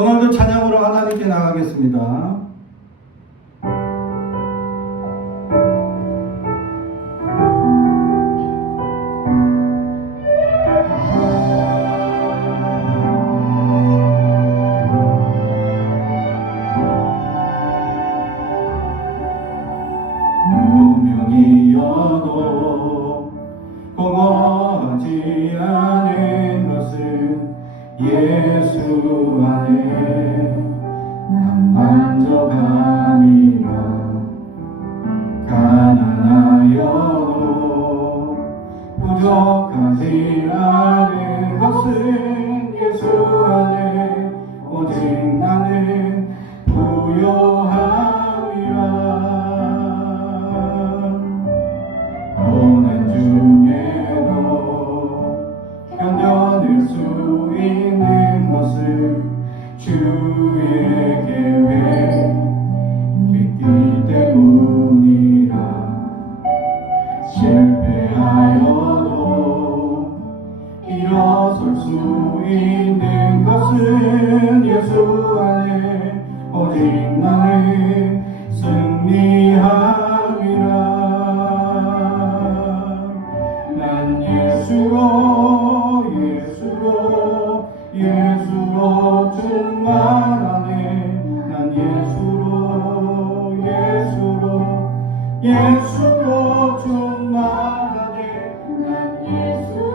오늘도 찬양으로 하나님께 나가겠습니다. 무명이어도 공허하지 않은 것은 예수 안에 난 만족함이라. 가난하여도 부족하지 않은 것은 예수 안에 오직 나는 부요함이라. 고난 중에도 견뎌낼 수 있는 것은 주의 계획 믿기 때문이라. 실패하여도 일어설 수 있는 것은 예수 안에 오직 나는 승리함이라. 난 예수로 충만하네. 난 예수로 충만하네. 난 예수로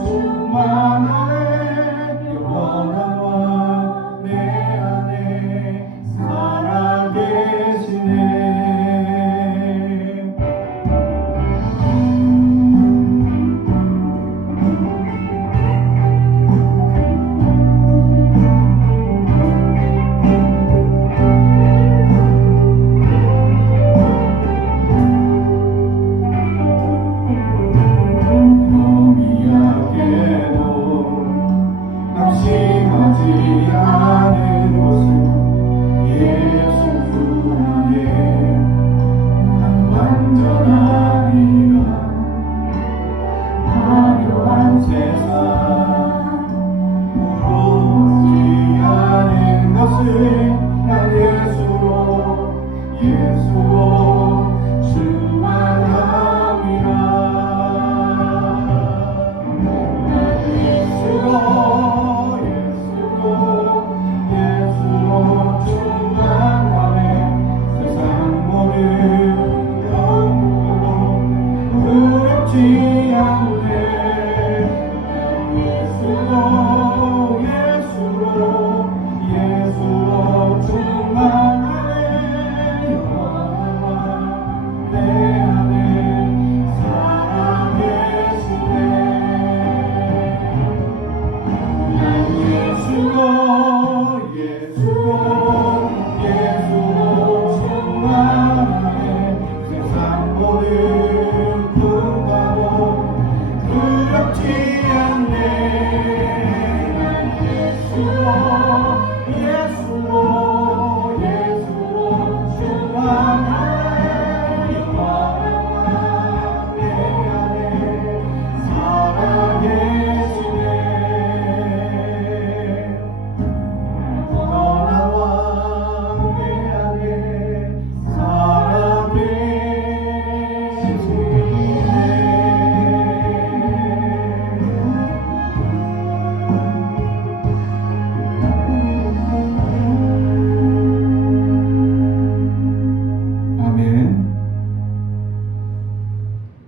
충만하네. 영원한 왕 내 안에 살아계시네.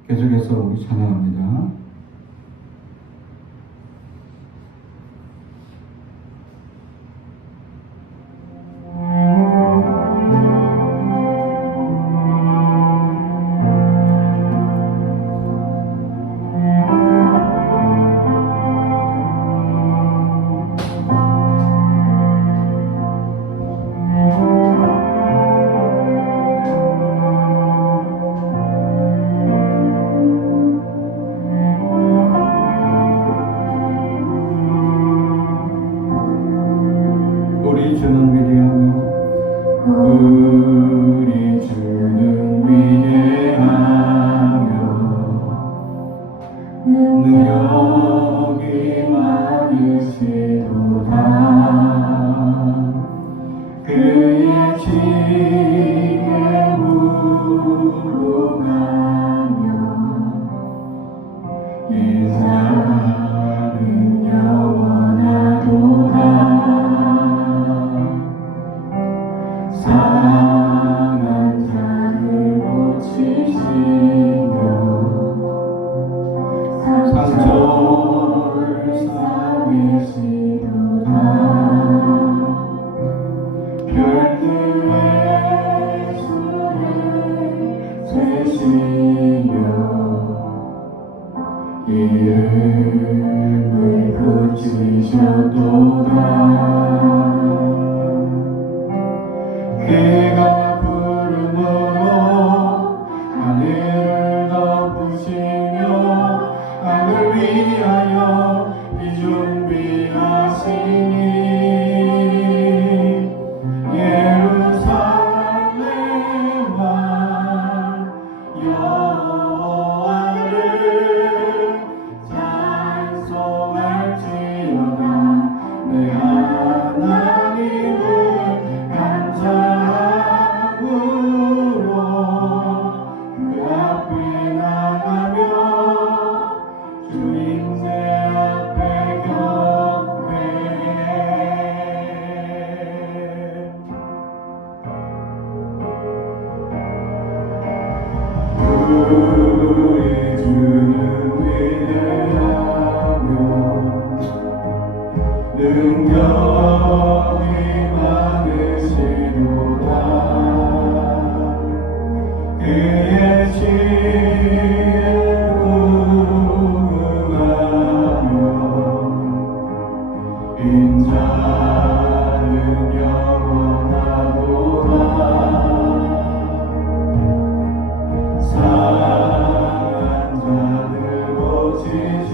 계속해서 우리 찬양합니다. 능력이 계시며 이름을 붙이셨도다. 그가 부름으로 하늘을 덮으시며 땅을 위하여 이 준비하시니 예루살렘아 여호와를 찬송할지어다. 내 하나님을 감사함으로 그 앞에 나가며 주인의 앞에 경배해. 우리 주는 위대하며 능력이 많으시도다. 그의 지혜에 부응하며 인자는 영원하도다. 상한 자들 고치시며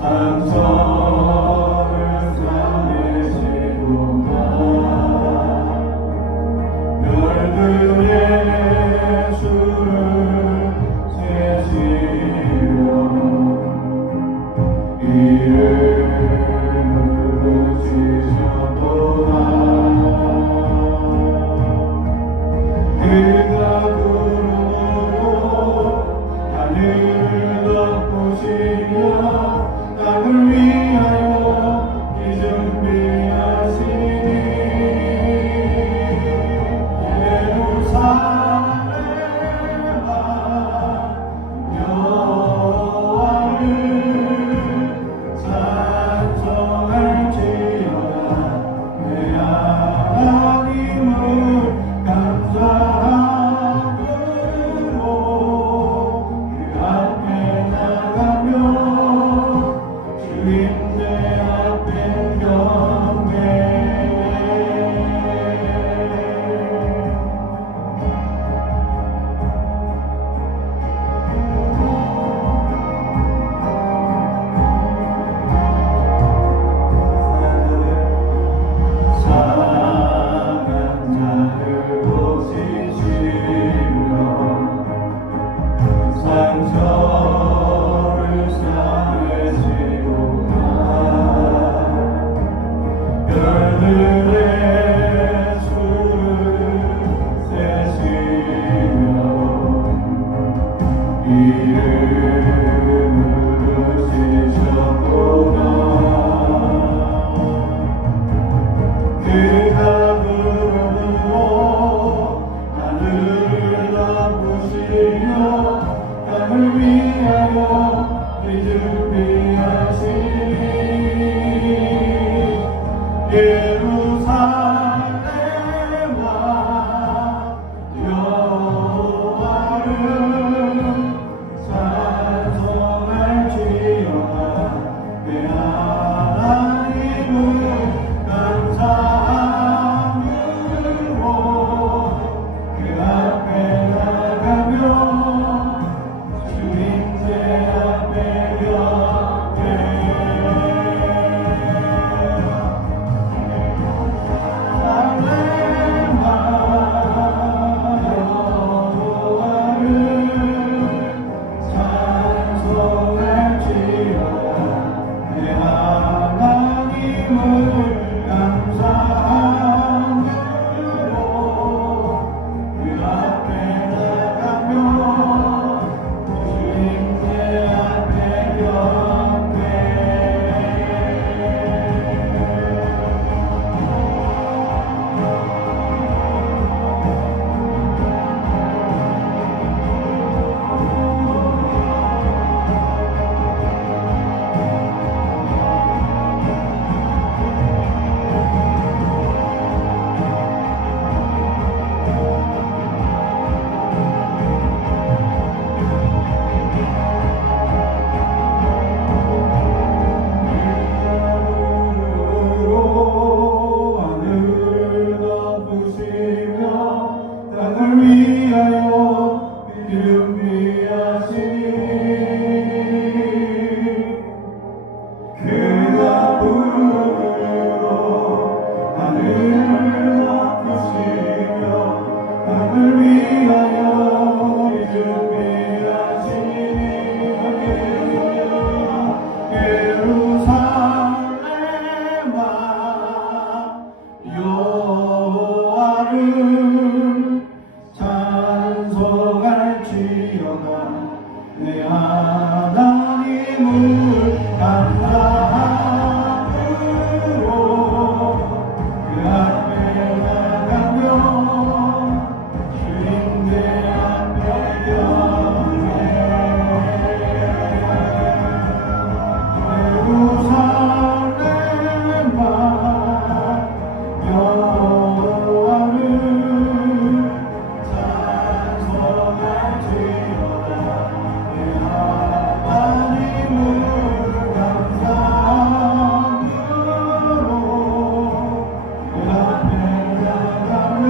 상처를 싸매시도다. 별들의 수를 세시며 이름을 붙이셨도다. 그가 구름으로 하늘을 덮으시며 땅을 위하여 이 준비하시니 예루살렘 내 하나님을 감사함으로 그 앞에 나가며 주님의 앞에 예루살렘아 여호와를 찬송할지어다 내 하나님을 감사함으로 그 앞에 나가며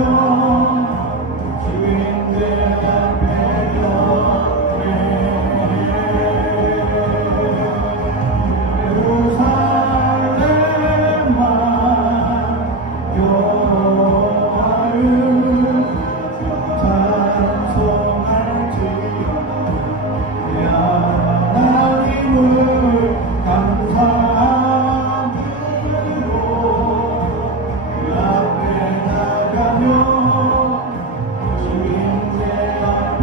주인의 앞에 예루살렘아 여호와를 찬송할지어다 내 하나님을 감사함으로 그 앞에 나가며 주인의 앞에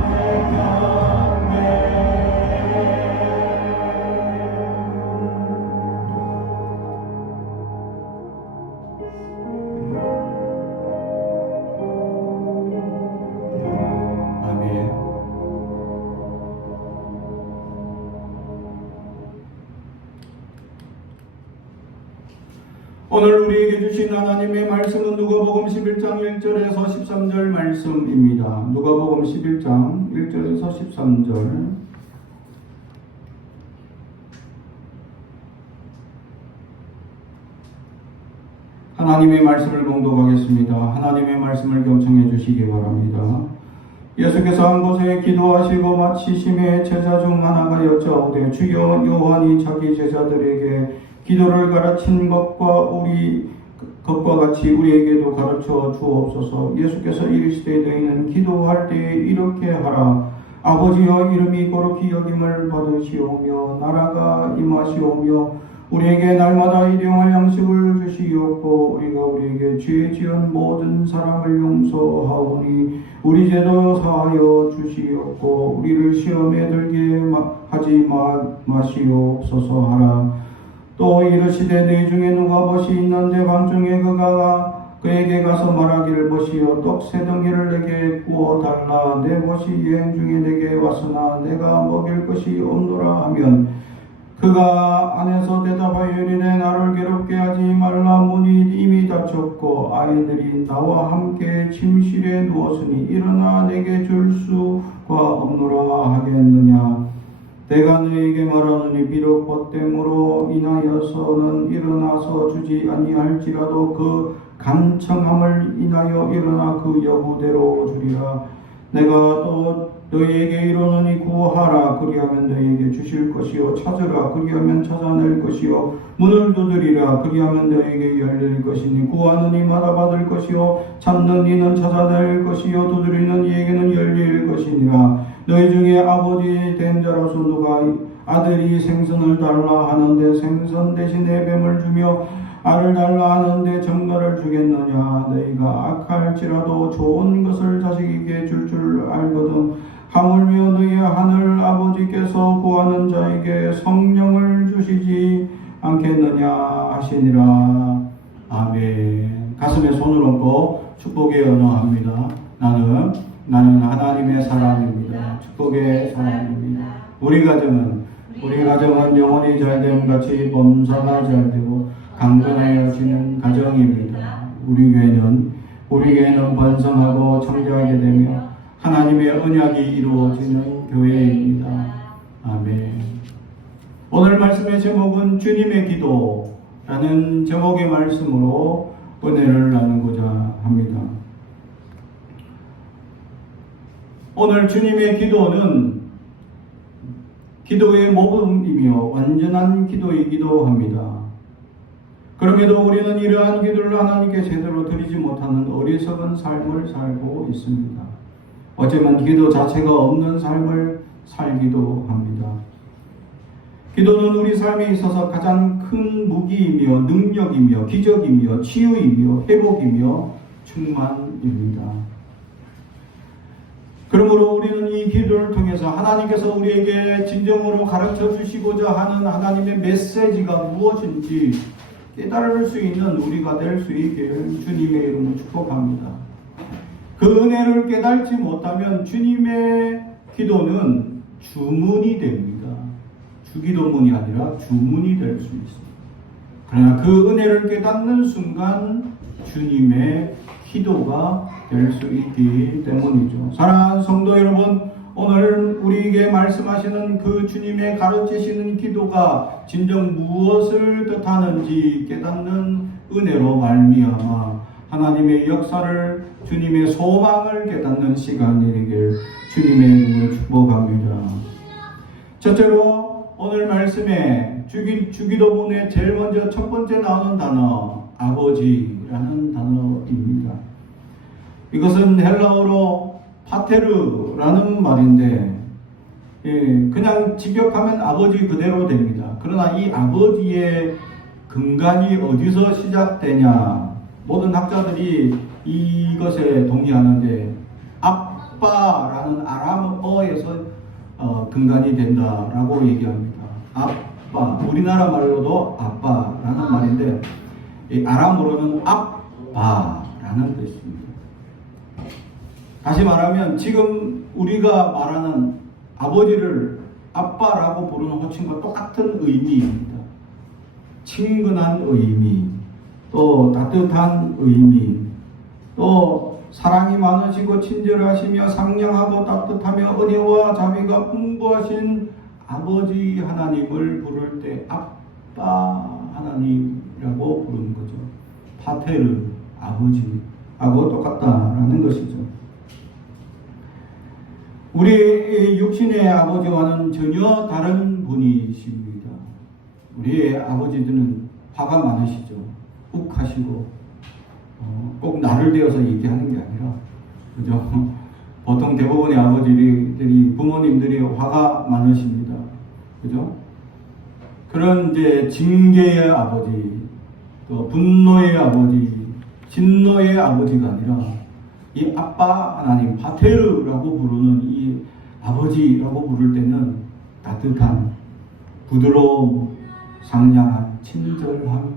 아멘. 오늘 우리에게 주신 하나님의 말씀은 누가복음 11장 1절에서 13절 말씀입니다. 누가복음 11장 1절에서 13절. 하나님의 말씀을 봉독하겠습니다. 하나님의 말씀을 경청해 주시기 바랍니다. 예수께서 한 곳에 기도하시고 마치심에 제자 중 하나가 여짜오되 주여 요한이 자기 제자들에게 기도를 가르친 것과 같이 우리에게도 가르쳐 주옵소서. 예수께서 이르시되 너희는 기도할 때에 이렇게 하라. 아버지여 이름이 거룩히 여김을 받으시오며 나라가 임하시오며 우리에게 날마다 일용할 양식을 주시옵고 우리가 우리에게 죄 지은 모든 사람을 용서하오니 우리 죄도 사하여 주시옵고 우리를 시험에 들게 하지 마시옵소서 하라. 또 이르시되 너희 중에 누가 벗이 있는데 밤중에 그에게 가서 말하기를 벗이여 떡 세 덩이를 내게 구워달라. 내 벗이 여행 중에 내게 왔으나 내가 먹일 것이 없노라 하면 그가 안에서 대답하여 이르되 나를 괴롭게 하지 말라. 문이 이미 닫혔고 아이들이 나와 함께 침실에 누웠으니 일어나 내게 줄 수가 없노라 하겠느냐. 내가 너에게 말하노니 비록 벗됨으로 인하여서는 일어나서 주지 아니할지라도 그 간청함을 인하여 일어나 그 여부대로 주리라. 내가 또 너희에게 이르노니 구하라 그리하면 너희에게 주실 것이요 찾으라 그리하면 찾아낼 것이요 문을 두드리라 그리하면 너희에게 열릴 것이니 구하는 이마다 받을 것이요 찾는 이는 찾아낼 것이요 두드리는 이에게는 열릴 것이니라. 너희 중에 아버지 된 자로서 누가 아들이 생선을 달라 하는데 생선 대신에 뱀을 주며 알을 달라 하는데 정갈을 주겠느냐. 너희가 악할지라도 좋은 것을 자식에게 줄 알거든 하물며 너희 하늘 아버지께서 구하는 자에게 성령을 주시지 않겠느냐 하시니라. 아멘. 가슴에 손을 얹고 축복의 언어합니다. 나는 하나님의 사람입니다. 축복의 사람입니다. 우리 가정은 영원히 잘됨 같이 범사가 잘되고 강건하여지는 가정입니다. 우리 교회는 번성하고 창조하게 되며 하나님의 언약이 이루어지는 교회입니다. 아멘. 오늘 말씀의 제목은 주님의 기도라는 제목의 말씀으로 은혜를 나누고자 합니다. 오늘 주님의 기도는 기도의 모범이며 완전한 기도이기도 합니다. 그럼에도 우리는 이러한 기도를 하나님께 제대로 드리지 못하는 어리석은 삶을 살고 있습니다. 어쩌면 기도 자체가 없는 삶을 살기도 합니다. 기도는 우리 삶에 있어서 가장 큰 무기이며 능력이며 기적이며 치유이며 회복이며 충만입니다. 그러므로 우리는 이 이 기도를 통해서 하나님께서 우리에게 진정으로 가르쳐 주시고자 하는 하나님의 메시지가 무엇인지 깨달을 수 있는 우리가 될 수 있게 주님의 이름으로 축복합니다. 그 은혜를 깨달지 못하면 주님의 기도는 주문이 됩니다. 주기도문이 아니라 주문이 될 수 있습니다. 그러나 그 은혜를 깨닫는 순간 주님의 기도가 될 수 있기 때문이죠. 사랑하는 성도 여러분, 오늘 우리에게 말씀하시는 그 주님의 가르치시는 기도가 진정 무엇을 뜻하는지 깨닫는 은혜로 말미암아 하나님의 역사를, 주님의 소망을 깨닫는 시간이 되길 주님의 이름으로 축복합니다. 첫째로 오늘 말씀에 주기도문에 제일 먼저 첫 번째 나오는 단어 아버지라는 단어입니다. 이것은 헬라어로 파테르라는 말인데 그냥 직역하면 아버지 그대로 됩니다. 그러나 이 아버지의 근간이 어디서 시작되냐, 모든 학자들이 이것에 동의하는데 아빠라는 아람어에서 근간이 된다라고 얘기합니다. 아빠, 우리나라 말로도 아빠라는 말인데 이 아람어로는 아빠라는 뜻입니다. 다시 말하면 지금 우리가 말하는 아버지를 아빠라고 부르는 호칭과 똑같은 의미입니다. 친근한 의미, 또 따뜻한 의미, 또 사랑이 많으시고 친절하시며 상냥하고 따뜻하며 은혜와 자비가 풍부하신 아버지 하나님을 부를 때 아빠 하나님이라고 부르는 거죠. 파테르, 아버지하고 똑같다라는 것이죠. 우리 육신의 아버지와는 전혀 다른 분이십니다. 우리의 아버지들은 화가 많으시죠. 욱하시고 꼭 나를 대어서 얘기하는 게 아니라, 그죠? 보통 대부분의 아버지들이, 부모님들이 화가 많으십니다. 그죠? 그런 이제 징계의 아버지, 또 분노의 아버지, 진노의 아버지가 아니라 이 아빠 하나님, 파테르라고 부르는 이 아버지라고 부를 때는 따뜻한, 부드러움, 상냥한, 친절함,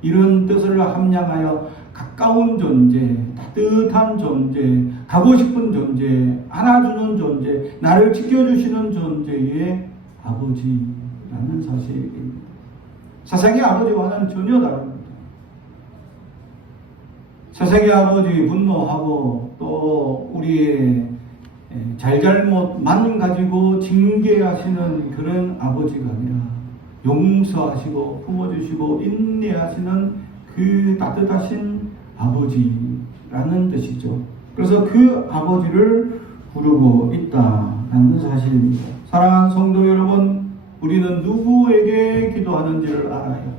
이런 뜻을 함량하여 가까운 존재, 따뜻한 존재, 가고 싶은 존재, 안아주는 존재, 나를 지켜주시는 존재의 아버지라는 사실입니다. 세상의 아버지와는 전혀 다릅니다. 세상의 아버지 분노하고 또 우리의 잘잘못만 가지고 징계하시는 그런 아버지가 아니라 용서하시고 품어주시고 인내하시는 그 따뜻하신 아버지라는 뜻이죠. 그래서 그 아버지를 부르고 있다는 사실입니다. 사랑하는 성도 여러분, 우리는 누구에게 기도하는지를 알아요.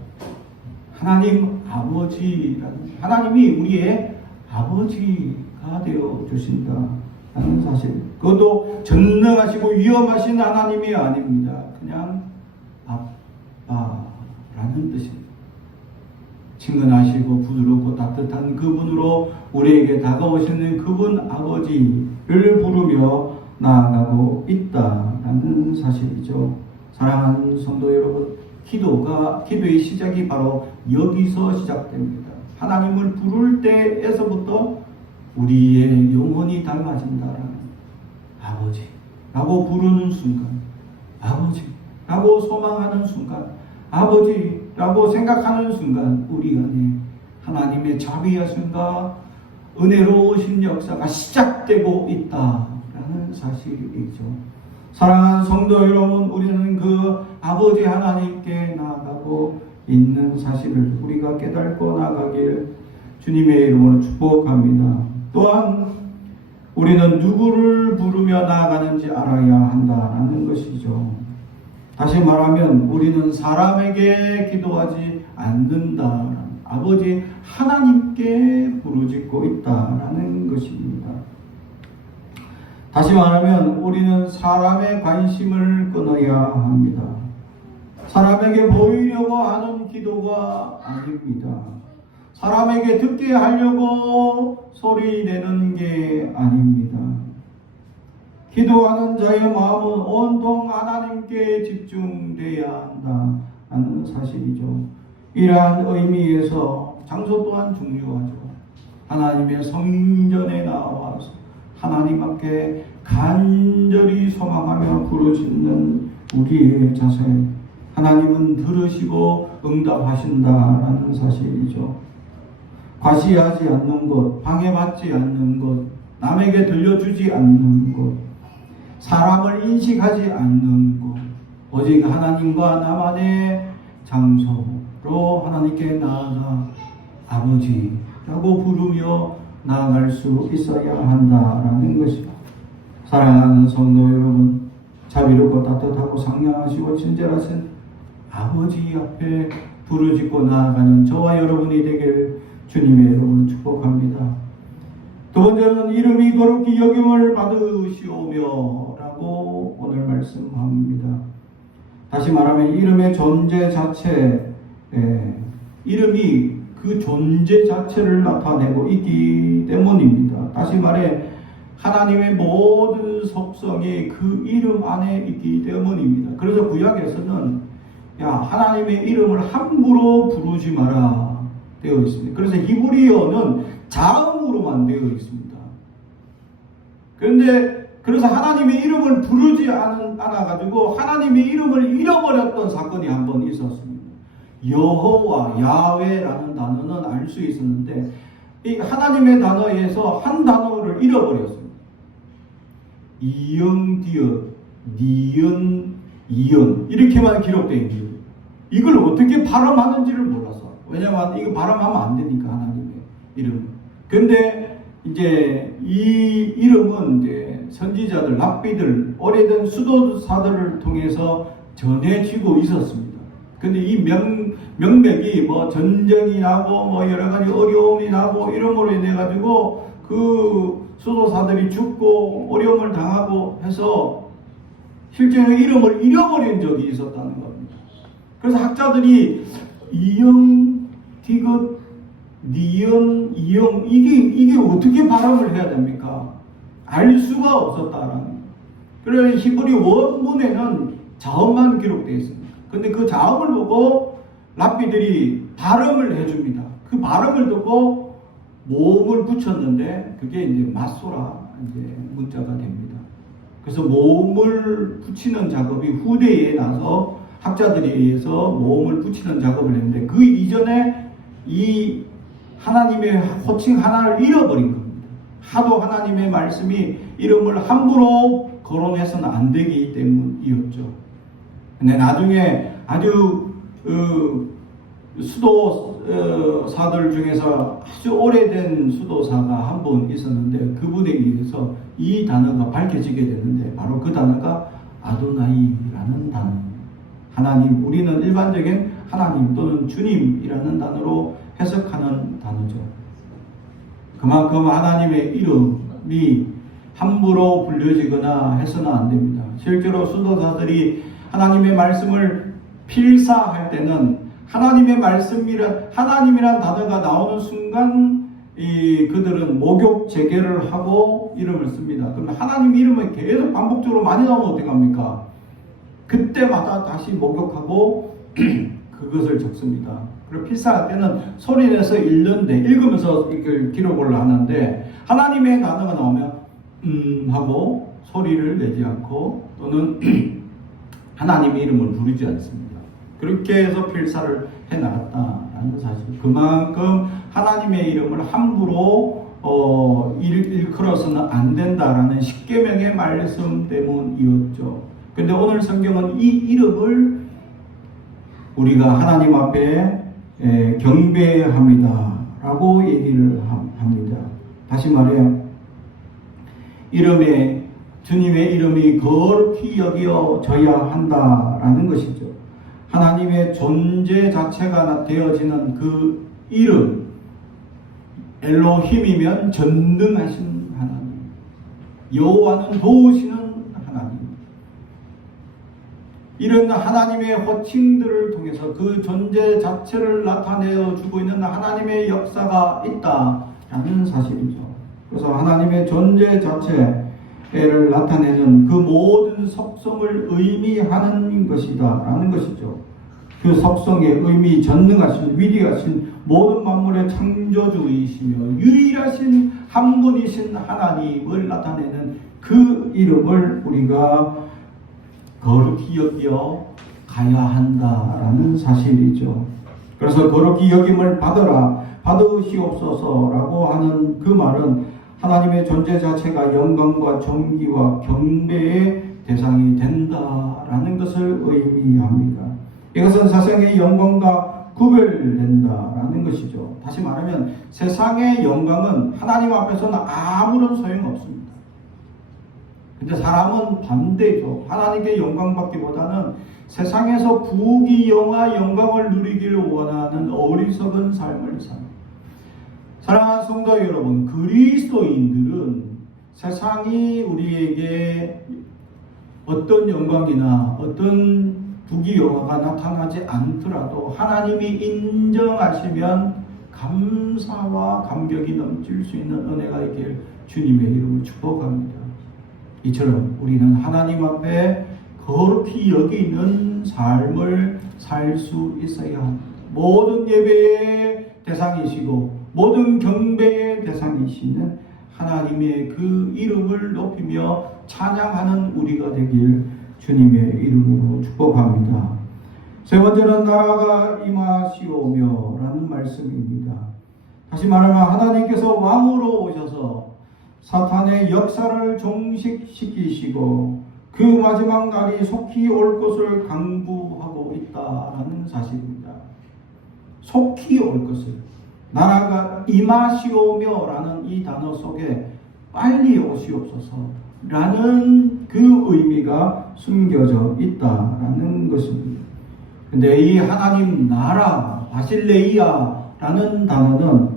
하나님 아버지라는, 하나님이 우리의 아버지가 되어 주신다는 사실. 그것도 전능하시고 위험하신 하나님이 아닙니다. 그냥 아빠라는 뜻입니다. 친근하시고 부드럽고 따뜻한 그분으로 우리에게 다가오시는 그분 아버지를 부르며 나아가고 있다는 사실이죠. 사랑하는 성도 여러분, 기도의 시작이 바로 여기서 시작됩니다. 하나님을 부를 때에서부터 우리의 영혼이 닮아진다라는, 아버지라고 부르는 순간, 아버지라고 소망하는 순간, 아버지라고 생각하는 순간 우리 안에 하나님의 자비하심과 은혜로우신 역사가 시작되고 있다라는 사실이죠. 사랑하는 성도 여러분, 우리는 그 아버지 하나님께 나아가고 있는 사실을 우리가 깨닫고 나가길 주님의 이름으로 축복합니다. 또한 우리는 누구를 부르며 나아가는지 알아야 한다는 것이죠. 다시 말하면 우리는 사람에게 기도하지 않는다라는, 아버지 하나님께 부르짖고 있다라는 것입니다. 다시 말하면 우리는 사람의 관심을 끊어야 합니다. 사람에게 보이려고 하는 기도가 아닙니다. 사람에게 듣게 하려고 소리 내는 게 아닙니다. 기도하는 자의 마음은 온통 하나님께 집중돼야 한다는 사실이죠. 이러한 의미에서 장소 또한 중요하죠. 하나님의 성전에 나와서 하나님 앞에 간절히 소망하며 부르짖는 우리의 자세, 하나님은 들으시고 응답하신다라는 사실이죠. 과시하지 않는 것, 방해받지 않는 것, 남에게 들려주지 않는 것, 사람을 인식하지 않는 것, 오직 하나님과 나만의 장소로 하나님께 나아가 아버지라고 부르며 나아갈 수 있어야 한다라는 것이죠. 사랑하는 성도 여러분, 자비롭고 따뜻하고 상냥하시고 친절하신 아버지 앞에 부르짖고 나아가는 저와 여러분이 되길 주님의 이름으로 축복합니다. 두 번째는 이름이 거룩히 여김을 받으시오며 라고 오늘 말씀합니다. 다시 말하면 이름의 존재 자체, 이름이 그 존재 자체를 나타내고 있기 때문입니다. 다시 말해 하나님의 모든 속성이 그 이름 안에 있기 때문입니다. 그래서 구약에서는 하나님의 이름을 함부로 부르지 마라 되어 있습니다. 그래서 히브리어는 자음으로만 되어 있습니다. 그래서 하나님의 이름을 부르지 않아가지고 하나님의 이름을 잃어버렸던 사건이 한 번 있었습니다. 여호와, 야훼라는 단어는 알 수 있었는데 이 하나님의 단어에서 한 단어를 잃어버렸습니다. 이영, 디귿, 니은, 이영 이렇게만 기록되어 있는 이걸 어떻게 발음하는지를 몰랐어. 왜냐하면 이거 발음하면 안 되니까 하나님의 이름. 근데 이제 이 이름은 이제 선지자들, 랍비들, 오래된 수도사들을 통해서 전해지고 있었습니다. 근데 이 명맥이 뭐 전쟁이 나고 뭐 여러 가지 어려움이 나고 이름으로 인해 가지고 그 수도사들이 죽고 어려움을 당하고 해서 실제로 이름을 잃어버린 적이 있었다는 겁니다. 그래서 학자들이 이영, 디귿, 니은, 이영 이게 어떻게 발음을 해야 됩니까? 알 수가 없었다라는. 그래서 히브리 원문에는 자음만 기록되어 있습니다. 근데 그 자음을 보고 랍비들이 발음을 해줍니다. 그 발음을 듣고 모음을 붙였는데 그게 이제 마소라 이제 문자가 됩니다. 그래서 모음을 붙이는 작업이 후대에 나서 학자들에 의해서 모음을 붙이는 작업을 했는데 그 이전에 이 하나님의 호칭 하나를 잃어버린 겁니다. 하도 하나님의 말씀이 이름을 함부로 거론해서는 안 되기 때문이었죠. 근데 나중에 아주 수도사들 중에서 아주 오래된 수도사가 한 분 있었는데 그분에 의해서 이 단어가 밝혀지게 됐는데 바로 그 단어가 아도나이라는 단어입니다. 하나님, 우리는 일반적인 하나님 또는 주님이라는 단어로 해석하는 단어죠. 그만큼 하나님의 이름이 함부로 불려지거나 해서는 안 됩니다. 실제로 수도사들이 하나님의 말씀을 필사할 때는 하나님이란 단어가 나오는 순간 그들은 목욕 재개를 하고 이름을 씁니다. 그러면 하나님 이름은 계속 반복적으로 많이 나오면 어떡합니까? 그때마다 다시 목욕하고 그것을 적습니다. 그리고 필사할 때는 소리내서 읽으면서 이걸 기록을 하는데 하나님의 단어가 나오면 하고 소리를 내지 않고 또는 하나님의 이름을 부르지 않습니다. 그렇게 해서 필사를 해나갔다라는 사실. 그만큼 하나님의 이름을 함부로 일컬어서는 안 된다라는 십계명의 말씀 때문이었죠. 근데 오늘 성경은 이 이름을 우리가 하나님 앞에 경배합니다 라고 얘기를 합니다. 다시 말해 주님의 이름이 거룩히 여겨져야 한다라는 것이죠. 하나님의 존재 자체가 되어지는 그 이름, 엘로힘이면 전능하신 하나님, 여호와는 도우시는 하나님. 이런 하나님의 호칭들을 통해서 그 존재 자체를 나타내어 주고 있는 하나님의 역사가 있다라는 사실이죠. 그래서 하나님의 존재 자체, 를 나타내는 그 모든 속성을 의미하는 것이다 라는 것이죠. 그 속성의 의미, 전능하신 위대하신 모든 만물의 창조주이시며 유일하신 한 분이신 하나님을 나타내는 그 이름을 우리가 거룩히 여겨 가야 한다라는 사실이죠. 그래서 거룩히 여김을 받으라, 받으시옵소서라고 하는 그 말은 하나님의 존재 자체가 영광과 존귀와 경배의 대상이 된다라는 것을 의미합니다. 이것은 세상의 영광과 구별된다라는 것이죠. 다시 말하면 세상의 영광은 하나님 앞에서는 아무런 소용없습니다. 근데 사람은 반대죠. 하나님께 영광 받기보다는 세상에서 부귀영화 영광을 누리기를 원하는 어리석은 삶을 삽니다. 사랑하는 성도 여러분, 그리스도인들은 세상이 우리에게 어떤 영광이나 어떤 부귀영화가 나타나지 않더라도 하나님이 인정하시면 감사와 감격이 넘칠 수 있는 은혜가 있길 주님의 이름으로 축복합니다. 이처럼 우리는 하나님 앞에 거룩히 여기는 삶을 살 수 있어야 합니다. 모든 예배의 대상이시고 모든 경배의 대상이시는 하나님의 그 이름을 높이며 찬양하는 우리가 되길 주님의 이름으로 축복합니다. 세 번째는 나라가 임하시오며 라는 말씀입니다. 다시 말하면 하나님께서 왕으로 오셔서 사탄의 역사를 종식시키시고 그 마지막 날이 속히 올 것을 강구하고 있다라는 사실입니다. 속히 올 것을, 나라가 임하시오며 라는 이 단어 속에 빨리 오시옵소서 라는 그 의미가 숨겨져 있다라는 것입니다. 근데 이 하나님 나라, 바실레이아 라는 단어는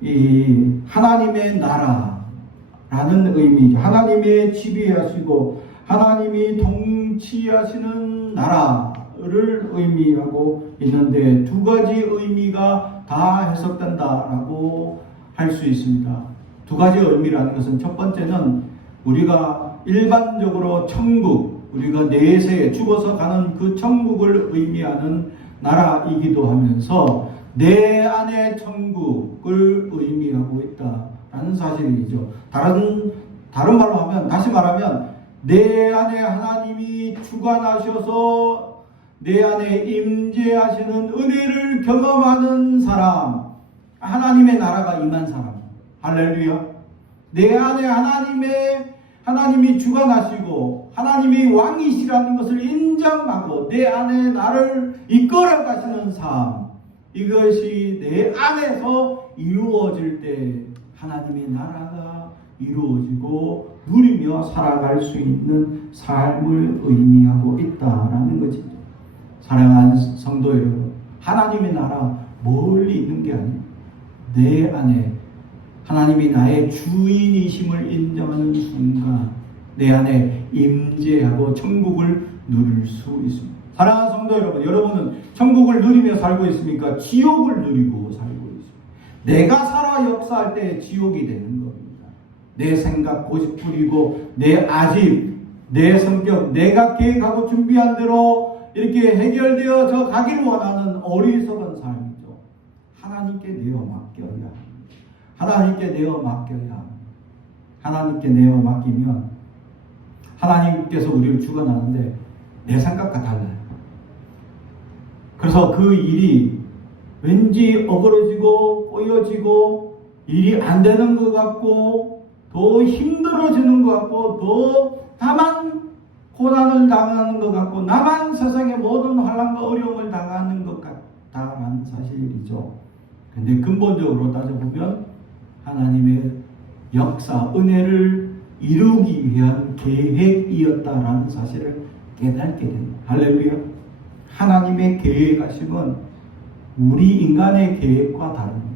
이 하나님의 나라라는 의미죠. 하나님의 지배하시고 하나님이 통치하시는 나라를 의미하고 있는데 두 가지 의미가 다 해석된다라고 할 수 있습니다. 두 가지 의미라는 것은 첫 번째는 우리가 일반적으로 천국, 우리가 내세에 죽어서 가는 그 천국을 의미하는 나라이기도 하면서 내 안의 천국을 의미하고 있다라는 사실이죠. 다른 말로 하면, 다시 말하면 내 안에 하나님이 주관하셔서 내 안에 임재하시는 은혜를 경험하는 사람, 하나님의 나라가 임한 사람. 할렐루야. 내 안에 하나님이 주관하시고 하나님이 왕이시라는 것을 인정하고 내 안에 나를 이끌어 가시는 삶, 이것이 내 안에서 이루어질 때 하나님의 나라가 이루어지고 누리며 살아갈 수 있는 삶을 의미하고 있다라는 것이죠. 사랑하는 성도 여러분, 하나님의 나라 멀리 있는 게 아니에요. 내 안에 하나님이 나의 주인이심을 인정하는 순간 내 안에 임재하고 천국을 누릴 수 있습니다. 사랑하는 성도 여러분, 여러분은 천국을 누리며 살고 있습니까? 지옥을 누리고 살고 있습니다. 내가 살아 역사할 때 지옥이 되는 겁니다. 내 생각 고집부리고 내 아집, 내 성격, 내가 계획하고 준비한 대로 이렇게 해결되어져 가기를 원하는 어리석은 삶이죠. 하나님께 내어 맡겨야 합니다. 하나님께 내어 맡겨야 합니다. 하나님께 내어 맡기면 하나님께서 우리를 주관하는데 내 생각과 달라요. 그래서 그 일이 왠지 어그러지고 꼬여지고 일이 안 되는 것 같고 더 힘들어지는 것 같고 더 다만 고난을 당하는 것 같고 나만 세상의 모든 환난과 어려움을 당하는 것 같다라는 사실이죠. 근데 근본적으로 따져보면 하나님의 역사, 은혜를 이루기 위한 계획이었다라는 사실을 깨닫게 됩니다. 할렐루야. 하나님의 계획하심은 우리 인간의 계획과 다릅니다.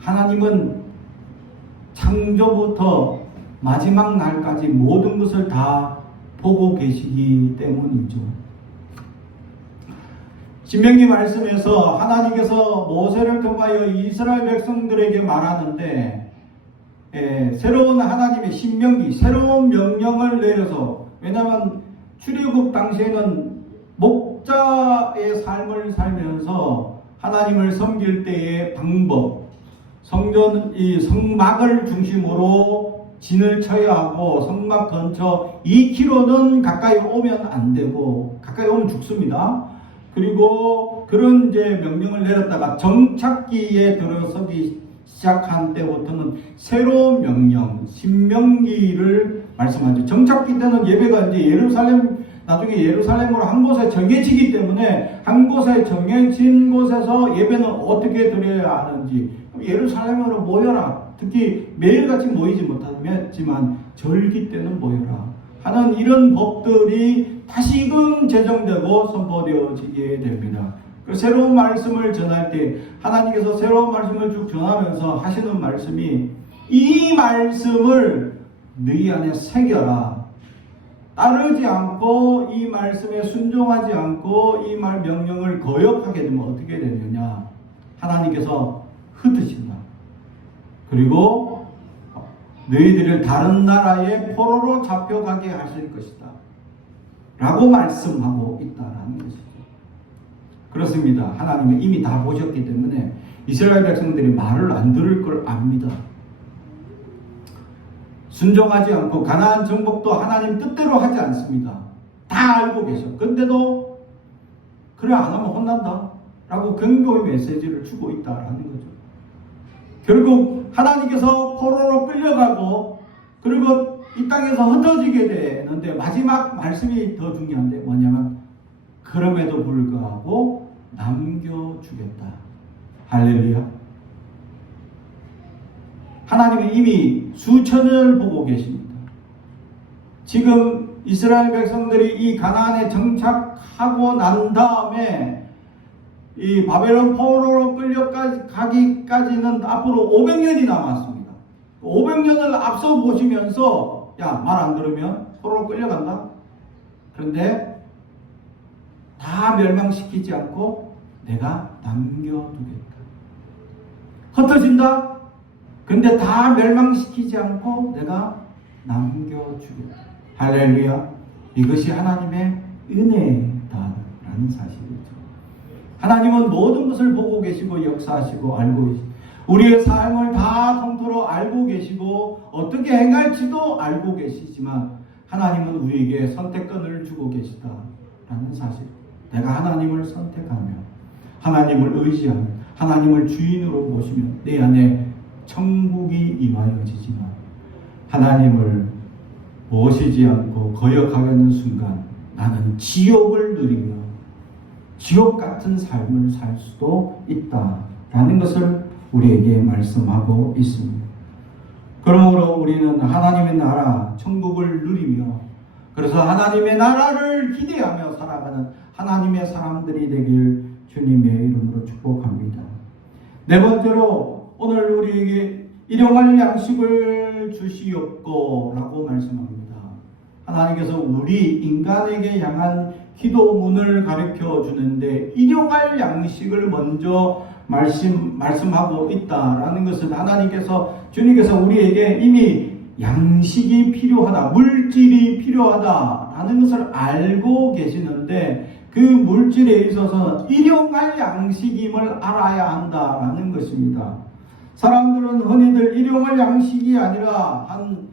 하나님은 창조부터 마지막 날까지 모든 것을 다 보고 계시기 때문이죠. 신명기 말씀에서 하나님께서 모세를 통하여 이스라엘 백성들에게 말하는데 새로운 하나님의 신명기 새로운 명령을 내려서, 왜냐하면 출애굽 당시에는 목자의 삶을 살면서 하나님을 섬길 때의 방법, 이 성막을 중심으로 진을 쳐야 하고, 성막 근처 2km는 가까이 오면 안 되고, 가까이 오면 죽습니다. 그리고 그런 이제 명령을 내렸다가 정착기에 들어서기 시작한 때부터는 새로운 명령, 신명기를 말씀하죠. 정착기 때는 예배가 이제 나중에 예루살렘으로 한 곳에 정해지기 때문에 한 곳에 정해진 곳에서 예배는 어떻게 드려야 하는지, 예루살렘으로 모여라. 특히 매일같이 모이지 못하지만 절기 때는 모여라 하는 이런 법들이 다시금 제정되고 선포되어지게 됩니다. 새로운 말씀을 전할 때 하나님께서 새로운 말씀을 쭉 전하면서 하시는 말씀이, 이 말씀을 너희 안에 새겨라. 따르지 않고 이 말씀에 순종하지 않고 이 말 명령을 거역하게 되면 어떻게 되느냐, 하나님께서 흩으신다. 그리고 너희들을 다른 나라의 포로로 잡혀가게 하실 것이다 라고 말씀하고 있다라는 것이죠. 그렇습니다. 하나님은 이미 다 보셨기 때문에 이스라엘 백성들이 말을 안 들을 걸 압니다. 순종하지 않고 가나안 정복도 하나님 뜻대로 하지 않습니다. 다 알고 계셔. 근데도 그래 안 하면 혼난다 라고 경고의 메시지를 주고 있다라는 거죠. 결국 하나님께서 포로로 끌려가고, 그리고 이 땅에서 흩어지게 되는데 마지막 말씀이 더 중요한데 뭐냐면, 그럼에도 불구하고 남겨주겠다. 할렐루야. 하나님은 이미 수천년을 보고 계십니다. 지금 이스라엘 백성들이 이 가나안에 정착하고 난 다음에 이 바벨론 포로로 끌려가기까지는 앞으로 500년이 남았습니다. 500년을 앞서 보시면서, 야, 말 안 들으면 포로로 끌려간다. 그런데 다 멸망시키지 않고 내가 남겨두겠다. 흩어진다. 근데 다 멸망시키지 않고 내가 남겨주겠다. 할렐루야. 이것이 하나님의 은혜다라는 사실이죠. 하나님은 모든 것을 보고 계시고 역사하시고 알고 계시고, 우리의 삶을 다 통틀어 알고 계시고 어떻게 행할지도 알고 계시지만, 하나님은 우리에게 선택권을 주고 계시다라는 사실. 내가 하나님을 선택하며 하나님을 의지하며 하나님을 주인으로 모시면 내 안에 천국이 임하여지지만, 하나님을 모시지 않고 거역하려는 순간 나는 지옥을 누리며 지옥 같은 삶을 살 수도 있다라는 것을 우리에게 말씀하고 있습니다. 그러므로 우리는 하나님의 나라, 천국을 누리며, 그래서 하나님의 나라를 기대하며 살아가는 하나님의 사람들이 되길 주님의 이름으로 축복합니다. 네 번째로, 오늘 우리에게 일용할 양식을 주시옵고 라고 말씀합니다. 하나님께서 우리 인간에게 향한 기도문을 가르쳐 주는데, 일용할 양식을 먼저 말씀하고 있다라는 것은, 주님께서 우리에게 이미 양식이 필요하다, 물질이 필요하다라는 것을 알고 계시는데, 그 물질에 있어서는 일용할 양식임을 알아야 한다라는 것입니다. 사람들은 흔히들 일용할 양식이 아니라 한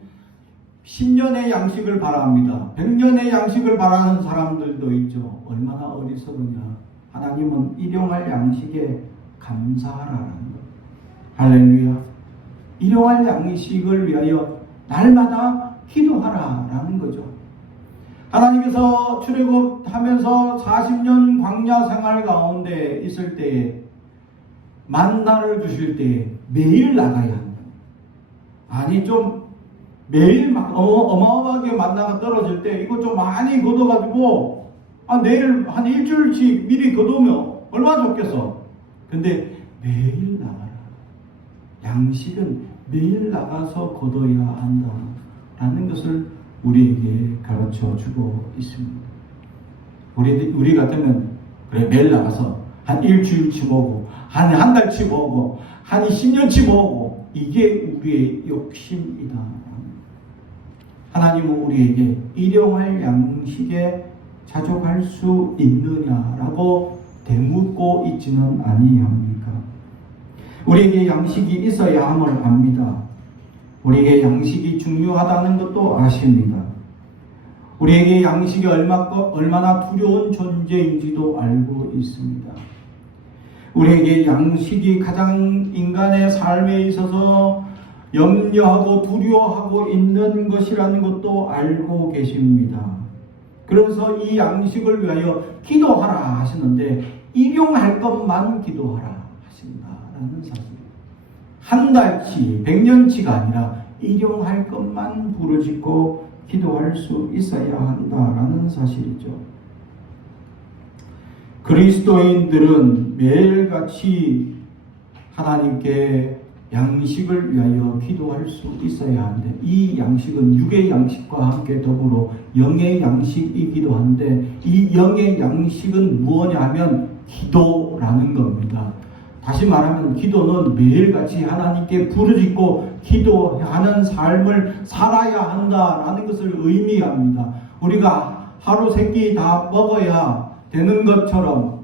10년의 양식을 바랍니다. 100년의 양식을 바라는 사람들도 있죠. 얼마나 어리석으냐. 하나님은 일용할 양식에 감사하라는 것. 할렐루야. 일용할 양식을 위하여 날마다 기도하라라는 거죠. 하나님께서 출애굽하면서 40년 광야 생활 가운데 있을 때에 만나를 주실 때에 매일 나가야 한다. 아니 좀 매일 막 어마어마하게 만나가 떨어질 때 이거 좀 많이 걷어가지고 내일 한 일주일씩 미리 걷어오면 얼마나 좋겠어. 근데 매일 나가라. 양식은 매일 나가서 걷어야 한다라는 것을 우리에게 가르쳐 주고 있습니다. 우리 같으면 그래 매일 나가서 한 일주일치 모으고 한 달치 모으고 한 10년치 모으고 이게 우리의 욕심이다. 하나님은 우리에게 일용할 양식에 자족할 수 있느냐라고 대묻고 있지는 아니합니까? 우리에게 양식이 있어야 함을 압니다. 우리에게 양식이 중요하다는 것도 아십니다. 우리에게 양식이 얼마나 두려운 존재인지도 알고 있습니다. 우리에게 양식이 가장 인간의 삶에 있어서 염려하고 두려워하고 있는 것이라는 것도 알고 계십니다. 그래서 이 양식을 위하여 기도하라 하시는데 일용할 것만 기도하라 하신다라는 사실. 한 달치, 100년치가 아니라 일용할 것만 부르짖고 기도할 수 있어야 한다라는 사실이죠. 그리스도인들은 매일같이 하나님께 양식을 위하여 기도할 수 있어야 하는데 이 양식은 육의 양식과 함께 더불어 영의 양식이기도 한데 이 영의 양식은 무엇냐 하면 기도라는 겁니다. 다시 말하면 기도는 매일같이 하나님께 부르짖고 기도하는 삶을 살아야 한다라는 것을 의미합니다. 우리가 하루 세 끼 다 먹어야 되는 것처럼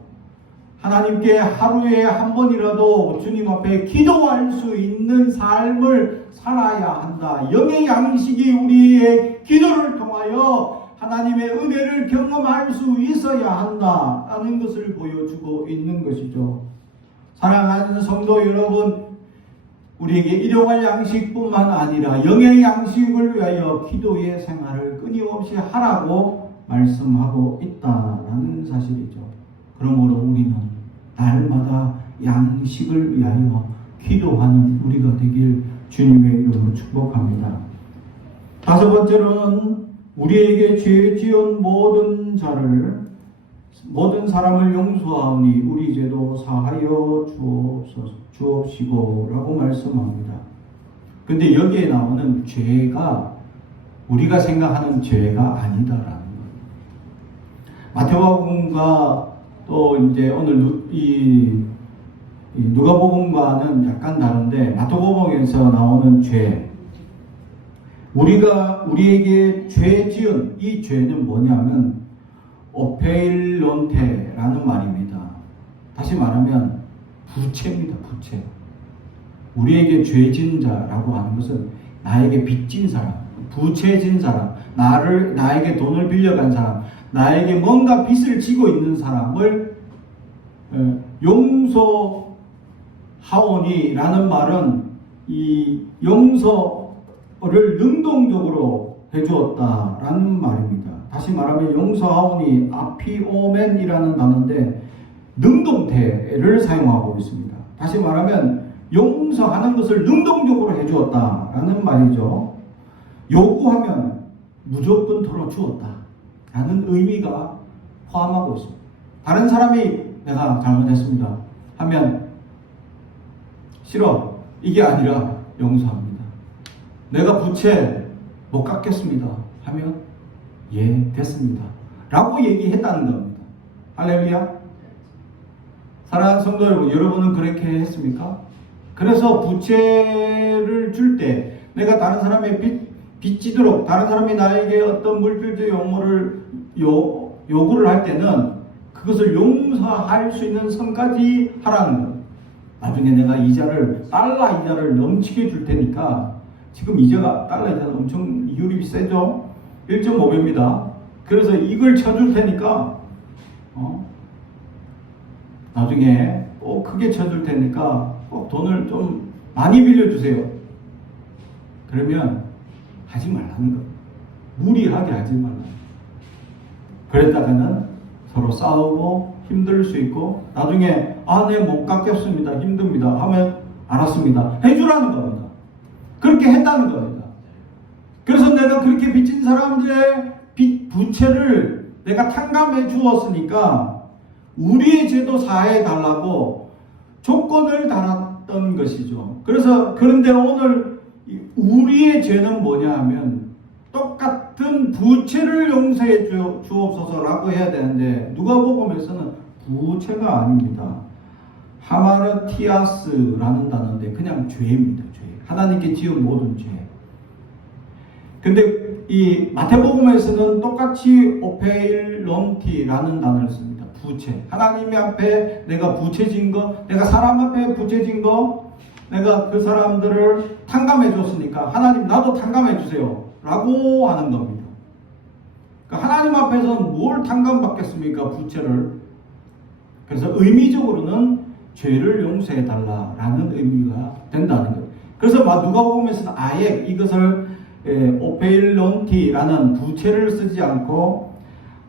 하나님께 하루에 한 번이라도 주님 앞에 기도할 수 있는 삶을 살아야 한다. 영의 양식이 우리의 기도를 통하여 하나님의 은혜를 경험할 수 있어야 한다라는 것을 보여주고 있는 것이죠. 사랑하는 성도 여러분, 우리에게 일용할 양식뿐만 아니라 영의 양식을 위하여 기도의 생활을 끊임없이 하라고 말씀하고 있다라는 사실이죠. 그러므로 우리는 날마다 양식을 위하여 기도하는 우리가 되길 주님의 이름으로 축복합니다. 다섯 번째로는 우리에게 죄 지은 모든 사람을 용서하오니 우리 죄도 사하여 주옵시고 라고 말씀합니다. 근데 여기에 나오는 죄가 우리가 생각하는 죄가 아니다라는 거예요. 마태복음과 또 이제 오늘 이 누가복음과는 약간 다른데 마태복음에서 나오는 죄, 우리에게 죄 지은 이 죄는 뭐냐면 오페일론테라는 말입니다. 다시 말하면 부채입니다. 부채. 우리에게 죄 지은 자라고 하는 것은 나에게 빚진 사람, 부채 진 사람, 나에게 돈을 빌려간 사람, 나에게 뭔가 빚을 지고 있는 사람을 용서하오니라는 말은 이 용서를 능동적으로 해주었다라는 말입니다. 다시 말하면 용서하오니 아피오멘이라는 단어인데 능동태를 사용하고 있습니다. 다시 말하면 용서하는 것을 능동적으로 해주었다라는 말이죠. 요구하면 무조건 털어주었다라는 의미가 포함하고 있습니다. 다른 사람이 내가 잘못했습니다 하면 싫어, 이게 아니라 용서합니다. 내가 부채 못 갚겠습니다 하면 예, 됐습니다 라고 얘기했다는 겁니다. 할렐루야. 사랑하는 성도 여러분, 여러분은 그렇게 했습니까? 그래서 부채를 줄 때 내가 다른 사람의 빚지도록 다른 사람이 나에게 어떤 물질적 요구를 할 때는 그것을 용서할 수 있는 선까지 하라는 거예요. 나중에 내가 달러 이자를 넘치게 줄 테니까, 지금 달러 이자는 엄청 이율이 세죠? 1.5배입니다. 그래서 이걸 쳐줄 테니까, 나중에 꼭 크게 쳐줄 테니까 꼭 돈을 좀 많이 빌려주세요. 그러면 하지 말라는 거예요. 무리하게 하지 말라는 거예요. 그랬다가는 서로 싸우고 힘들 수 있고, 나중에 네, 못 갚겠습니다, 힘듭니다 하면 알았습니다, 해주라는 겁니다. 그렇게 했다는 겁니다. 그래서 내가 그렇게 빚진 사람들의 부채를 내가 탕감해 주었으니까 우리의 죄도 사해 달라고 조건을 달았던 것이죠. 그런데 오늘 우리의 죄는 뭐냐 하면 똑같은 부채를 용서해 주옵소서라고 해야 되는데, 누가복음에서는 부채가 아닙니다. 하마르티아스라는 단어인데 그냥 죄입니다. 죄. 하나님께 지은 모든 죄. 근데 이 마태복음에서는 똑같이 오페일론티라는 단어를 씁니다. 부채. 하나님 앞에 내가 부채진 거, 내가 사람 앞에 부채진 거, 내가 그 사람들을 탕감해 줬으니까 하나님 나도 탕감해 주세요 라고 하는 겁니다. 그러니까 하나님 앞에서는 뭘 탕감받겠습니까? 부채를. 그래서 의미적으로는 죄를 용서해 달라라는 의미가 된다는 거예요. 그래서 누가복음에서는 아예 이것을 오페일론티라는 부채를 쓰지 않고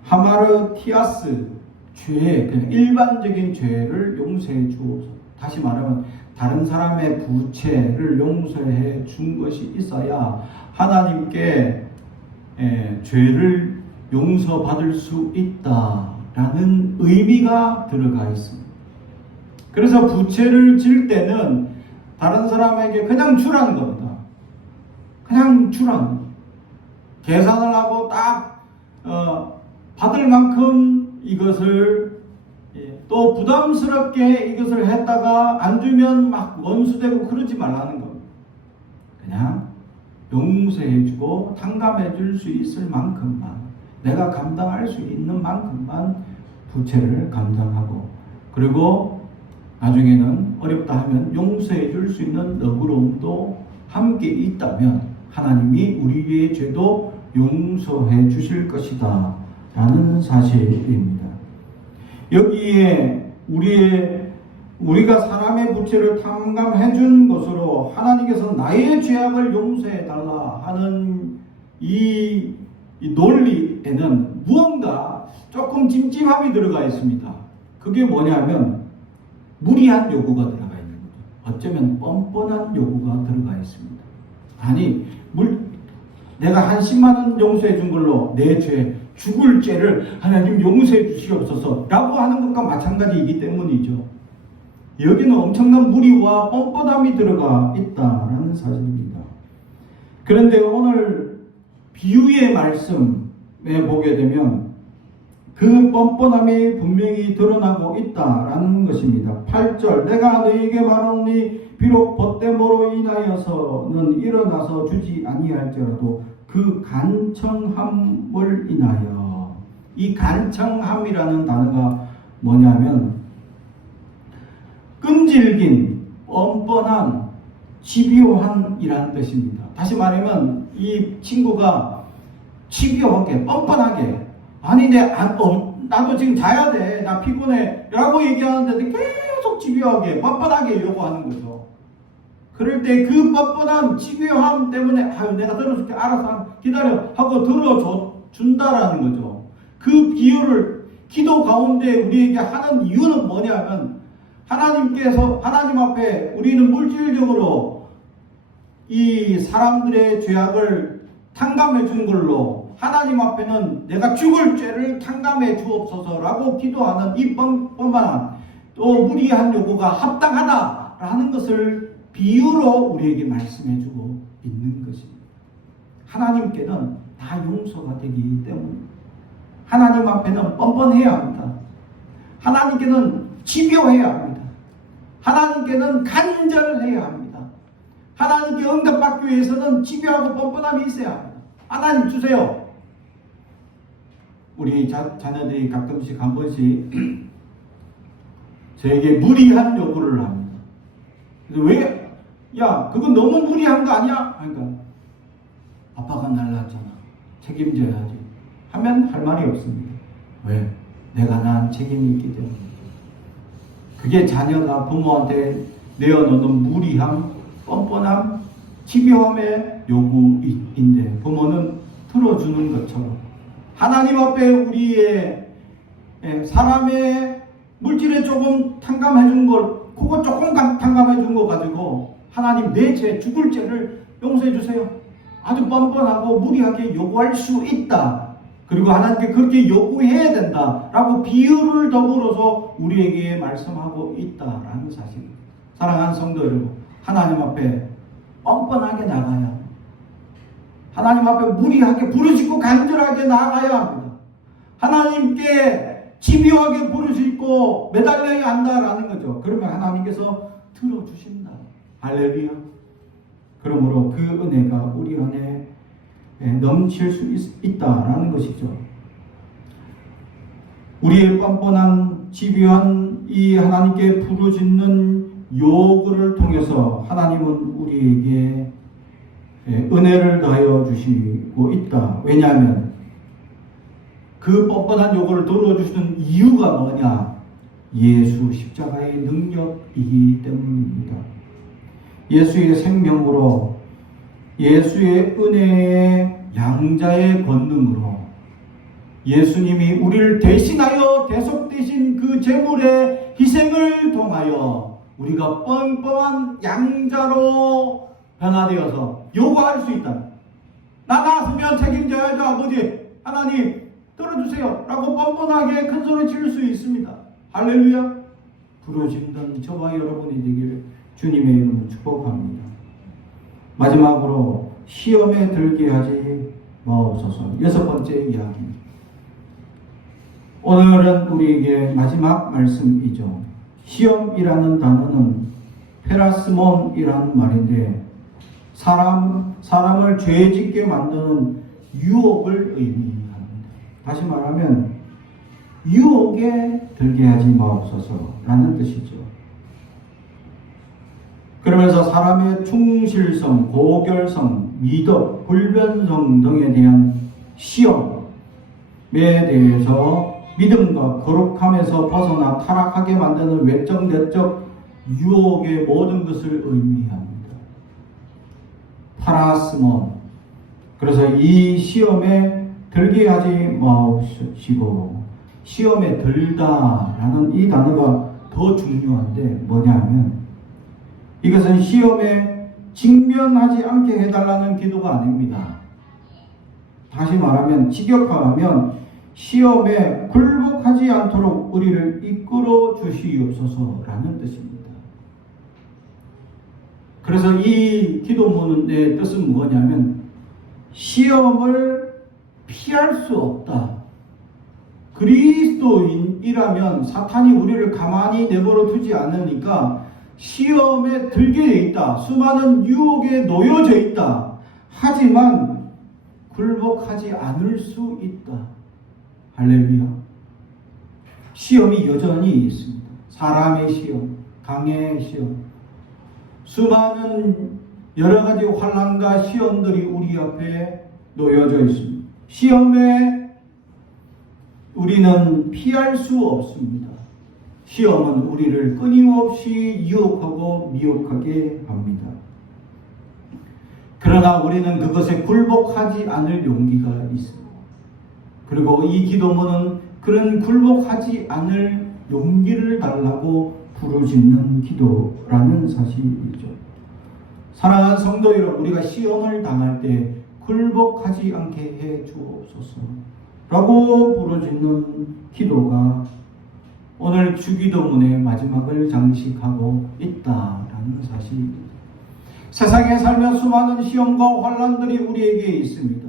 하마르티아스, 죄, 그냥 일반적인 죄를 용서해 주옵소서. 다시 말하면 다른 사람의 부채를 용서해 준 것이 있어야 하나님께 죄를 용서받을 수 있다라는 의미가 들어가 있습니다. 그래서 부채를 질 때는 다른 사람에게 그냥 주라는 겁니다. 그냥 주라는 겁니다. 계산을 하고 딱 받을 만큼 이것을 또 부담스럽게 이것을 했다가 안 주면 막 원수되고 그러지 말라는 겁니다. 그냥 용서해주고 탕감해줄 수 있을 만큼만, 내가 감당할 수 있는 만큼만 부채를 감당하고, 그리고 나중에는 어렵다 하면 용서해줄 수 있는 너그러움도 함께 있다면 하나님이 우리의 죄도 용서해 주실 것이다 라는 사실입니다. 여기에 우리가 사람의 부채를 탕감해 준 것으로 하나님께서 나의 죄악을 용서해 달라 하는 이 논리에는 무언가 조금 찜찜함이 들어가 있습니다. 그게 뭐냐면 무리한 요구가 들어가 있는 거죠. 어쩌면 뻔뻔한 요구가 들어가 있습니다. 아니, 내가 한 10만 원 용서해 준 걸로 내 죄, 죽을 죄를 하나님 용서해 주시옵소서 라고 하는 것과 마찬가지이기 때문이죠. 여기는 엄청난 무리와 뻔뻔함이 들어가 있다라는 사실입니다. 그런데 오늘 비유의 말씀에 보게 되면 그 뻔뻔함이 분명히 드러나고 있다라는 것입니다. 8절, 내가 너희에게 말하노니 비록 벗됨으로 인하여서는 일어나서 주지 아니할지라도 그 간청함을 인하여. 이 간청함이라는 단어가 뭐냐면 끈질긴, 뻔뻔한, 집요한이라는 뜻입니다. 다시 말하면 이 친구가 집요하게, 뻔뻔하게, 아니 나도 지금 자야 돼, 나 피곤해 라고 얘기하는데 계속 집요하게, 뻔뻔하게 요구하는 거죠. 그럴 때 그 뻔뻔한 집요함 때문에 내가 들어줄게, 알아서 기다려 하고 들어준다라는 거죠. 그 비유를 기도 가운데 우리에게 하는 이유는 뭐냐면 하나님 앞에 우리는 물질적으로 이 사람들의 죄악을 탕감해 준 걸로 하나님 앞에는 내가 죽을 죄를 탕감해 주옵소서라고 기도하는 이 뻔뻔한 또 무리한 요구가 합당하다라는 것을 비유로 우리에게 말씀해 주고 있는 것입니다. 하나님께는 다 용서가 되기 때문에 하나님 앞에는 뻔뻔해야 합니다. 하나님께는 집요해야 합니다. 하나님께는 간절해야 합니다. 하나님께 응답받기 위해서는 집요하고 뻔뻔함이 있어야 합니다. 하나님 주세요. 우리 자녀들이 가끔씩 한 번씩 저에게 무리한 요구를 합니다. 왜? 야, 그건 너무 무리한 거 아니야? 그러니까 아빠가 날 낳았잖아, 책임져야지 하면 할 말이 없습니다. 왜? 내가 낳은 책임이 있기 때문에. 그게 자녀가 부모한테 내어놓는 무리함, 뻔뻔함, 집요함의 요구인데 부모는 들어주는 것처럼 하나님 앞에 우리의 사람의 물질에 조금 탕감해 준 걸, 그거 조금 탕감해 준 거 가지고 하나님 내 죄, 죽을 죄를 용서해 주세요. 아주 뻔뻔하고 무리하게 요구할 수 있다. 그리고 하나님께 그렇게 요구해야 된다라고 비유를 더불어서 우리에게 말씀하고 있다라는 사실입니다. 사랑하는 성도 여러분, 하나님 앞에 뻔뻔하게 나가야, 하나님 앞에 무리하게 부르짖고 간절하게 나가야 합니다. 하나님께 집요하게 부르짖고 매달려야 한다라는 거죠. 그러면 하나님께서 들어주신다. 할렐루야. 그러므로 그 은혜가 우리 안에 넘칠 수 있다라는 것이죠. 우리의 뻔뻔한 집요한 이 하나님께 부르짖는 요구를 통해서 하나님은 우리에게 은혜를 더하여 주시고 있다. 왜냐하면 그 뻔뻔한 요구를 들어주시는 이유가 뭐냐? 예수 십자가의 능력이기 때문입니다. 예수의 생명으로, 예수의 은혜의 양자의 권능으로 예수님이 우리를 대신하여 대속되신 그 제물의 희생을 통하여 우리가 뻔뻔한 양자로 변화되어서 요구할 수 있다. 나 나서면 책임져야죠. 아버지 하나님 들어주세요 라고 뻔뻔하게 큰 소리 칠 수 있습니다. 할렐루야. 부르짖는 저와 여러분이 되기를 주님의 이름으로 축복합니다. 마지막으로 시험에 들게 하지 마옵소서. 6번째 이야기. 오늘은 우리에게 마지막 말씀이죠. 시험이라는 단어는 페라스몬이라는 말인데 사람을 죄짓게 만드는 유혹을 의미합니다. 다시 말하면 유혹에 들게 하지 마옵소서라는 뜻이죠. 그러면서 사람의 충실성, 고결성, 미덕, 불변성 등에 대한 시험에 대해서 믿음과 거룩함에서 벗어나 타락하게 만드는 외적, 내적 유혹의 모든 것을 의미합니다. 파라스몬. 그래서 이 시험에 들게 하지 마옵시고, 시험에 들다라는 이 단어가 더 중요한데 뭐냐면 이것은 시험에 직면하지 않게 해달라는 기도가 아닙니다. 다시 말하면 직역하면 시험에 굴복하지 않도록 우리를 이끌어 주시옵소서라는 뜻입니다. 그래서 이 기도문의 뜻은 뭐냐면 시험을 피할 수 없다. 그리스도인이라면 사탄이 우리를 가만히 내버려 두지 않으니까 시험에 들게 돼 있다. 수많은 유혹에 놓여져 있다. 하지만 굴복하지 않을 수 있다. 할렐루야. 시험이 여전히 있습니다. 사람의 시험, 강의 시험, 수많은 여러 가지 환난과 시험들이 우리 앞에 놓여져 있습니다. 시험에 우리는 피할 수 없습니다. 시험은 우리를 끊임없이 유혹하고 미혹하게 합니다. 그러나 우리는 그것에 굴복하지 않을 용기가 있습니다. 그리고 이 기도문은 그런 굴복하지 않을 용기를 달라고 부르짖는 기도라는 사실이죠. 사랑하는 성도 여러분, 우리가 시험을 당할 때 굴복하지 않게 해 주옵소서 라고 부르짖는 기도가 오늘 주기도문의 마지막을 장식하고 있다라는 사실입니다. 세상에 살며 수많은 시험과 환난들이 우리에게 있습니다.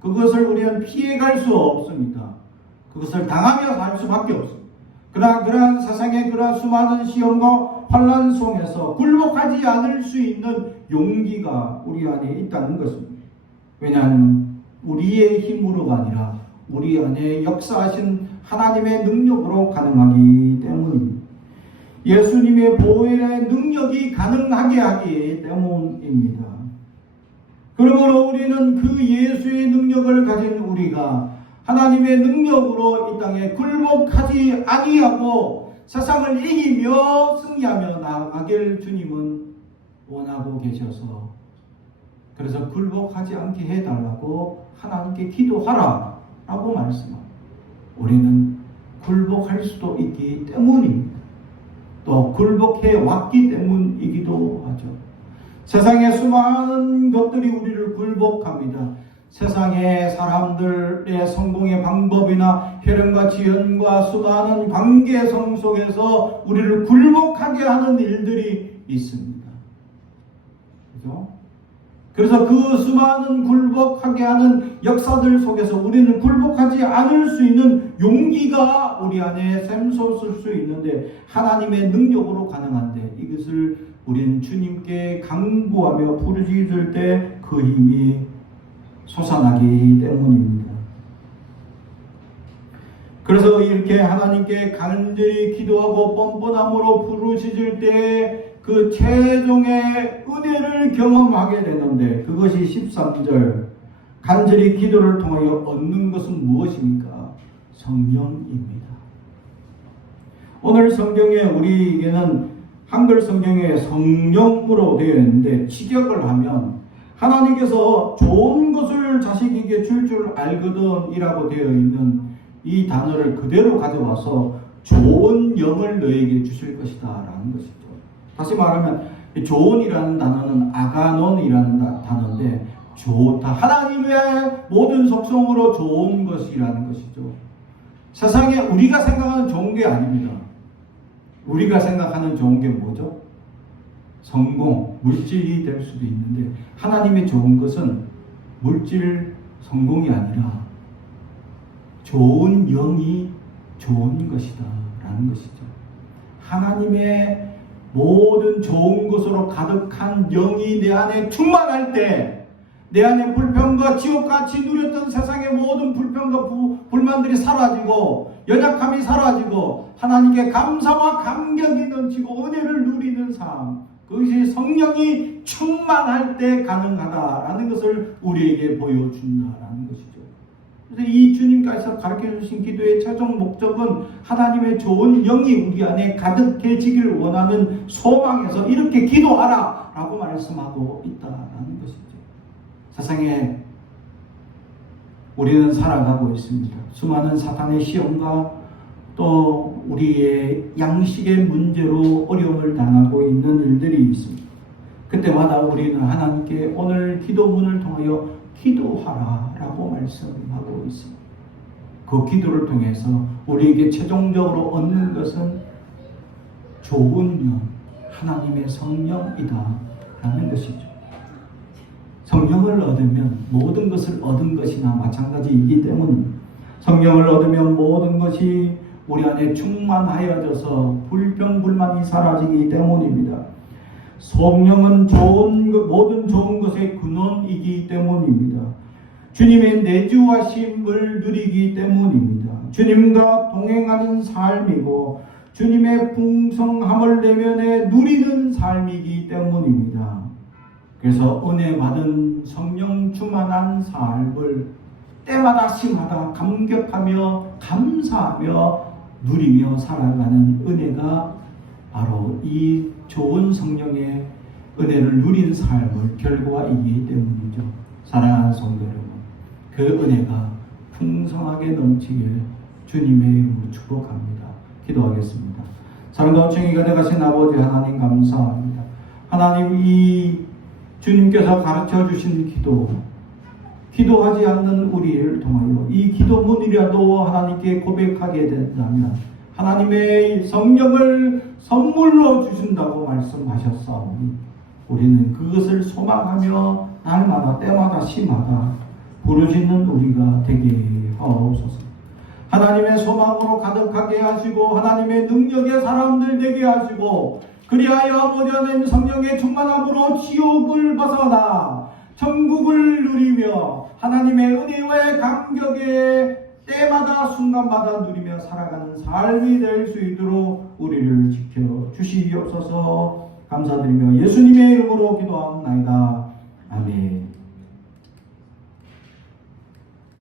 그것을 우리는 피해갈 수 없습니다. 그것을 당하며 살 수밖에 없습니다. 그러나 그러한 세상의 그러한 수많은 시험과 환난 속에서 굴복하지 않을 수 있는 용기가 우리 안에 있다는 것입니다. 왜냐하면 우리의 힘으로가 아니라 우리 안에 역사하신 하나님의 능력으로 가능하기 때문입니다. 예수님의 보혈의 능력이 가능하게 하기 때문입니다. 그러므로 우리는 그 예수의 능력을 가진 우리가 하나님의 능력으로 이 땅에 굴복하지 아니하고 세상을 이기며 승리하며 나아가길 주님은 원하고 계셔서 그래서 굴복하지 않게 해달라고 하나님께 기도하라 라고 말씀합니다. 우리는 굴복할 수도 있기 때문입니다. 또 굴복해 왔기 때문이기도 하죠. 세상의 수많은 것들이 우리를 굴복합니다. 세상의 사람들의 성공의 방법이나 혈연과 지연과 수많은 관계성 속에서 우리를 굴복하게 하는 일들이 있습니다. 그죠? 그래서 그 수많은 굴복하게 하는 역사들 속에서 우리는 굴복하지 않을 수 있는 용기가 우리 안에 샘솟을 수 있는데 하나님의 능력으로 가능한데 이것을 우리는 주님께 간구하며 부르짖을 때 그 힘이 솟아나기 때문입니다. 그래서 이렇게 하나님께 간절히 기도하고 뻔뻔함으로 부르짖을 때 그 최종의 은혜를 경험하게 되는데, 그것이 13절 간절히 기도를 통하여 얻는 것은 무엇입니까? 성령입니다. 오늘 성경에 우리에게는 한글 성경에 성령으로 되어 있는데, 직역을 하면 하나님께서 좋은 것을 자식에게 줄 알거든 이라고 되어 있는 이 단어를 그대로 가져와서 좋은 영을 너에게 주실 것이다 라는 것이죠. 다시 말하면 좋은이라는 단어는 아가논이라는 단어인데, 좋다, 하나님의 모든 속성으로 좋은 것이라는 것이죠. 세상에 우리가 생각하는 좋은 게 아닙니다. 우리가 생각하는 좋은 게 뭐죠? 성공, 물질이 될 수도 있는데, 하나님의 좋은 것은 물질, 성공이 아니라 좋은 영이 좋은 것이다 라는 것이죠. 하나님의 모든 좋은 것으로 가득한 영이 내 안에 충만할 때, 내 안에 불평과 지옥같이 누렸던 세상의 모든 불평과 불만들이 사라지고 연약함이 사라지고 하나님께 감사와 감격이 넘치고 은혜를 누리는 삶, 그것이 성령이 충만할 때 가능하다라는 것을 우리에게 보여준다라는 것이죠. 그래서 이 주님께서 가르쳐주신 기도의 최종 목적은 하나님의 좋은 영이 우리 안에 가득해지기를 원하는 소망에서 이렇게 기도하라 라고 말씀하고 있다라는 것이죠. 세상에 우리는 살아가고 있습니다. 수많은 사탄의 시험과 또 우리의 양식의 문제로 어려움을 당하고 있는 일들이 있습니다. 그때마다 우리는 하나님께 오늘 기도문을 통하여 기도하라 라고 말씀하고 있습니다. 그 기도를 통해서 우리에게 최종적으로 얻는 것은 좋은 영, 하나님의 성령이다 라는 것이죠. 성령을 얻으면 모든 것을 얻은 것이나 마찬가지이기 때문입니다. 성령을 얻으면 모든 것이 우리 안에 충만하여져서 불평불만이 사라지기 때문입니다. 성령은 모든 좋은 것의 근원이기 때문입니다. 주님의 내주하심을 누리기 때문입니다. 주님과 동행하는 삶이고 주님의 풍성함을 내면에 누리는 삶이기 때문입니다. 그래서 은혜 받은 성령 충만한 삶을 때마다 시마다 감격하며 감사하며 누리며 살아가는 은혜가 바로 이 좋은 성령의 은혜를 누린 삶을 결과이기 때문이죠. 사랑하는 성도 여러분, 그 은혜가 풍성하게 넘치길 주님의 이름으로 축복합니다. 기도하겠습니다. 사랑과 충이가 되가신 아버지 하나님 감사합니다. 하나님, 이 주님께서 가르쳐 주신 기도하지 않는 우리를 통하여 이 기도문이라도 하나님께 고백하게 된다면 하나님의 성령을 선물로 주신다고 말씀하셨사오니 우리는 그것을 소망하며 날마다 때마다 시마다 부르짖는 우리가 되게 하옵소서. 하나님의 소망으로 가득하게 하시고 하나님의 능력의 사람들 되게 하시고 그리하여 아버지 하나님 성령의 충만함으로 지옥을 벗어나 천국을 누리며 하나님의 은혜와 감격에 때마다 순간마다 누리며 살아가는 삶이 될 수 있도록 우리를 지켜 주시옵소서. 감사드리며 예수님의 이름으로 기도하옵나이다. 아멘.